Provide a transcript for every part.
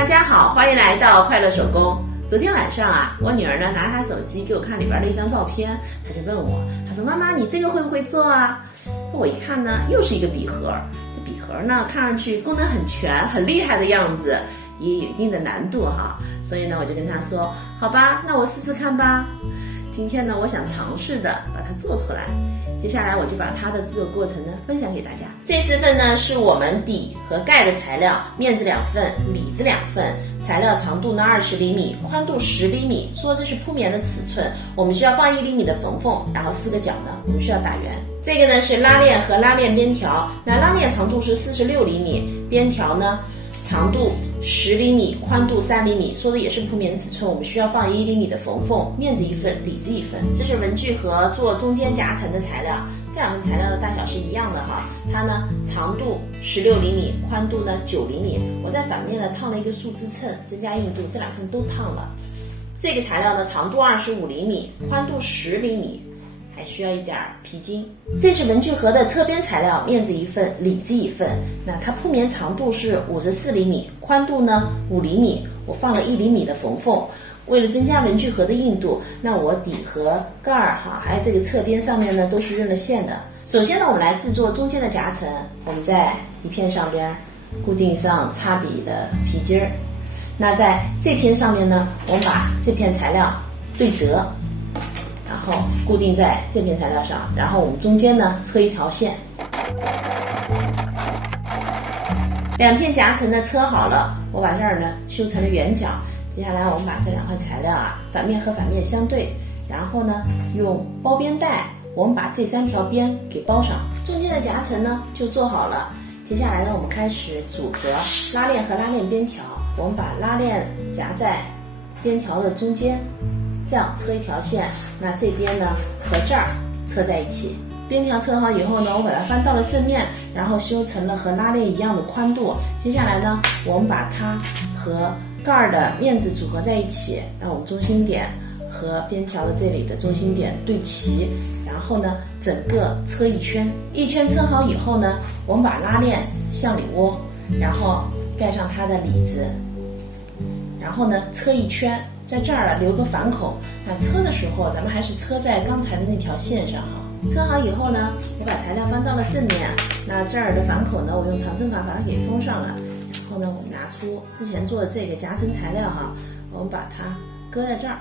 大家好，欢迎来到快乐手工。昨天晚上啊，我女儿呢拿她手机给我看里边的一张照片，她就问我，她说妈妈，你这个会不会做啊？我一看呢，又是一个笔盒，这笔盒呢看上去功能很全，很厉害的样子，也有一定的难度哈。所以呢，我就跟她说，好吧，那我试试看吧。今天呢，我想尝试的把它做出来。接下来我就把它的制作过程呢分享给大家。这4份呢是我们底和盖的材料，面子2份，里子2份，材料长度呢20厘米，宽度10厘米。说这是铺棉的尺寸，我们需要放1厘米的缝缝，然后4个角呢我们需要打圆。这个呢是拉链和拉链边条，那拉链长度是46厘米，边条呢长度10厘米，宽度3厘米，说的也是铺棉尺寸，我们需要放1厘米的缝缝，面子1份，里子1份。这是文具盒做中间夹层的材料，这2份材料的大小是一样的哈。它呢长度16厘米，宽度呢9厘米。我在反面呢烫了一个树枝衬，增加硬度，这2份都烫了。这个材料呢长度25厘米，宽度10厘米。还需要一点皮筋。这是文具盒的侧边材料，面子1份，里子1份。那它铺棉长度是54厘米，宽度呢5厘米，我放了1厘米的缝缝。为了增加文具盒的硬度，那我底和盖儿哈，还有这个侧边上面呢都是认了线的。首先呢，我们来制作中间的夹层，我们在一片上边固定上擦笔的皮筋儿。那在这片上面呢，我们把这片材料对折。然后固定在这片材料上，然后我们中间呢车一条线。2片夹层呢车好了，我把这儿呢修成了圆角。接下来我们把这2块材料啊反面和反面相对，然后呢用包边带，我们把这3条边给包上，中间的夹层呢就做好了。接下来呢我们开始组合拉链和拉链边条，我们把拉链夹在边条的中间。这样车一条线，那这边呢和这儿车在一起。边条车好以后呢，我把它翻到了正面，然后修成了和拉链一样的宽度。接下来呢，我们把它和盖儿的面子组合在一起，让我们中心点和边条的这里的中心点对齐，然后呢整个车一圈。一圈车好以后呢，我们把拉链向里窝，然后盖上它的里子，然后呢车一圈。在这儿留个反口，那车的时候咱们还是车在刚才的那条线上哈。车好以后呢，我把材料翻到了正面，那这儿的反口呢，我用长针法把它给封上了。然后呢，我们拿出之前做的这个夹层材料哈，我们把它搁在这儿，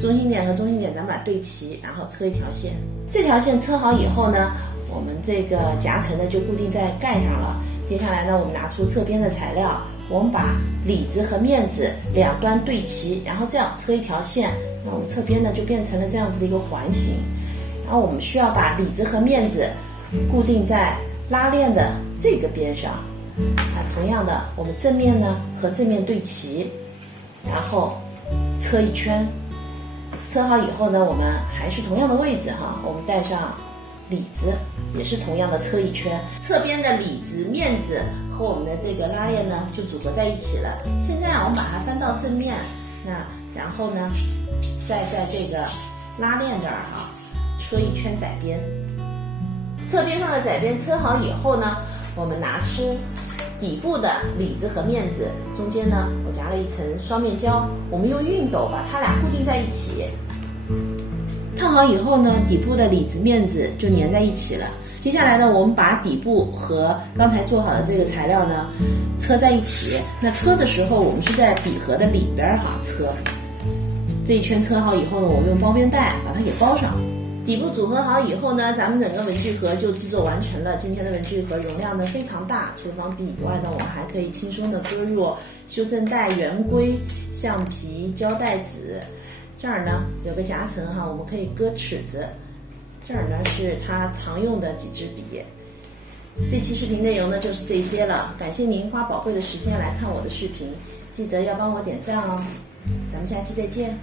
中心点和中心点咱们把它对齐，然后车一条线。这条线车好以后呢，我们这个夹层呢就固定在盖上了。接下来呢，我们拿出侧边的材料。我们把里子和面子2端对齐，然后这样车一条线，那我们侧边呢就变成了这样子的一个环形。然后我们需要把里子和面子固定在拉链的这个边上。同样的，我们正面呢和正面对齐，然后车一圈。车好以后呢，我们还是同样的位置哈，我们带上里子，也是同样的车一圈。侧边的里子、面子和我们的这个拉链呢就组合在一起了。现在我们把它翻到正面，那然后呢再在这个拉链这儿哈车一圈窄边。侧边上的窄边车好以后呢，我们拿出底部的里子和面子，中间呢我夹了一层双面胶，我们用熨斗把它俩固定在一起。烫好以后呢，底部的里子面子就粘在一起了。接下来呢，我们把底部和刚才做好的这个材料呢车在一起。那车的时候，我们是在笔盒的里边哈车。这一圈车好以后呢，我们用包边带把它给包上。底部组合好以后呢，咱们整个文具盒就制作完成了。今天的文具盒容量呢非常大，除了方笔以外呢，我们还可以轻松的搁入修正带、圆规、橡皮、胶带纸。这儿呢有个夹层哈，我们可以搁尺子。这儿呢是它常用的几支笔。这期视频内容呢就是这些了，感谢您花宝贵的时间来看我的视频，记得要帮我点赞哦。咱们下期再见。